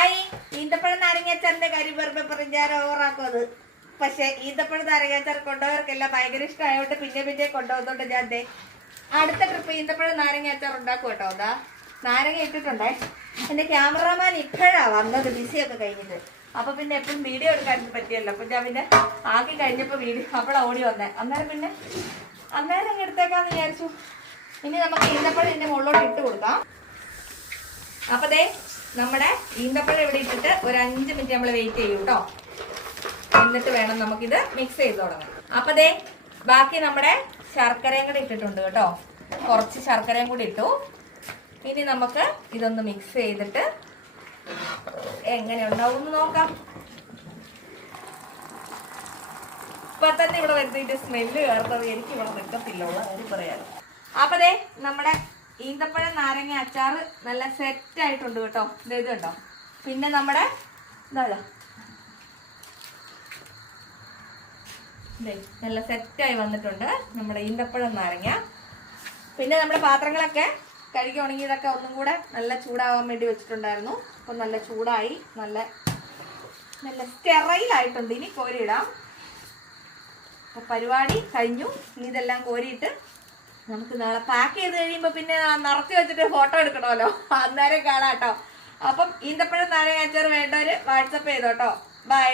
Hi, ഈന്തപ്പഴം നാരങ്ങാച്ചാറിന്റെ കാര്യം പറഞ്ഞപ്പോൾ ഞാൻ ഓവറാക്കും അത്. പക്ഷെ ഈന്തപ്പഴം നാരങ്ങാച്ചാർ കൊണ്ടുപോയവർക്കെല്ലാം ഭയങ്കര ഇഷ്ടമായോണ്ട് പിന്നെ കൊണ്ടുപോകുന്നോണ്ട് ഞാൻ അടുത്ത ട്രിപ്പ് ഈന്തപ്പഴം നാരങ്ങാച്ചാർ ഉണ്ടാക്കും കേട്ടോ. അതാ നാരങ്ങ ഇട്ടിട്ടുണ്ടേ. എന്റെ ക്യാമറമാൻ ഇപ്പോഴാ വന്നത്, ബിസിയൊക്കെ കഴിഞ്ഞിട്ട്. അപ്പൊ പിന്നെ എപ്പോഴും വീഡിയോ എടുക്കാൻ പറ്റിയല്ലോ. അപ്പൊ ഞാൻ പിന്നെ ആക്കി കഴിഞ്ഞപ്പോ വീഡിയോ അപ്പോഴാ ഓടി വന്നേ. അന്നേരം എടുത്തേക്കാന്ന് വിചാരിച്ചു. ഇനി നമുക്ക് ഈന്തപ്പഴം ഇതിന്റെ മുകളിലോട്ട് ഇട്ട് കൊടുക്കാം. അപ്പൊ നമ്മുടെ ഈന്തപ്പഴം ഇവിടെ ഇട്ടിട്ട് ഒരു 5 മിനിറ്റ് നമ്മൾ വെയിറ്റ് ചെയ്യും കേട്ടോ. എന്നിട്ട് വേണം നമുക്കിത് മിക്സ് ചെയ്ത് തുടങ്ങാം. അപ്പൊ ബാക്കി നമ്മുടെ ശർക്കരയും കൂടി ഇട്ടിട്ടുണ്ട് കേട്ടോ. കുറച്ച് ശർക്കരയും കൂടി ഇട്ടു. ഇനി നമുക്ക് ഇതൊന്ന് മിക്സ് ചെയ്തിട്ട് എങ്ങനെ ഉണ്ടാവും നോക്കാം. ഇപ്പൊ തന്നെ ഇവിടെ വരുത്തിയിട്ട് സ്മെല്ല് കയറുന്നത് എനിക്ക് ഇവിടെ നിൽക്കത്തില്ല പറയാറ്. അപ്പൊ നമ്മുടെ ഈന്തപ്പഴം നാരങ്ങ അച്ചാറ് നല്ല സെറ്റ് ആയിട്ടുണ്ട് കേട്ടോ. ഇത് കേട്ടോ. പിന്നെ നമ്മുടെ നല്ല സെറ്റായി വന്നിട്ടുണ്ട് നമ്മുടെ ഈന്തപ്പഴം നാരങ്ങ. പിന്നെ നമ്മുടെ പാത്രങ്ങളൊക്കെ കഴുകി ഉണങ്ങിയതൊക്കെ ഒന്നും കൂടെ നല്ല ചൂടാവാൻ വേണ്ടി വെച്ചിട്ടുണ്ടായിരുന്നു. അപ്പൊ നല്ല ചൂടായി, നല്ല നല്ല സ്റ്റെറൈലായിട്ടുണ്ട്. ഇനി കോരിയിടാം. അപ്പൊ പരിപാടി കഴിഞ്ഞു. ഇനി ഇതെല്ലാം കോരിയിട്ട് നമുക്ക് നാളെ പാക്ക് ചെയ്ത് കഴിയുമ്പോൾ പിന്നെ നിറച്ച് വെച്ചിട്ട് ഫോട്ടോ എടുക്കണമല്ലോ. അന്നേരം കാണാം കേട്ടോ. അപ്പം ഈന്തപ്പഴം നാരങ്ങ അച്ചാർ വേണ്ടവര് വാട്സപ്പ് ചെയ്തോട്ടോ. ബൈ.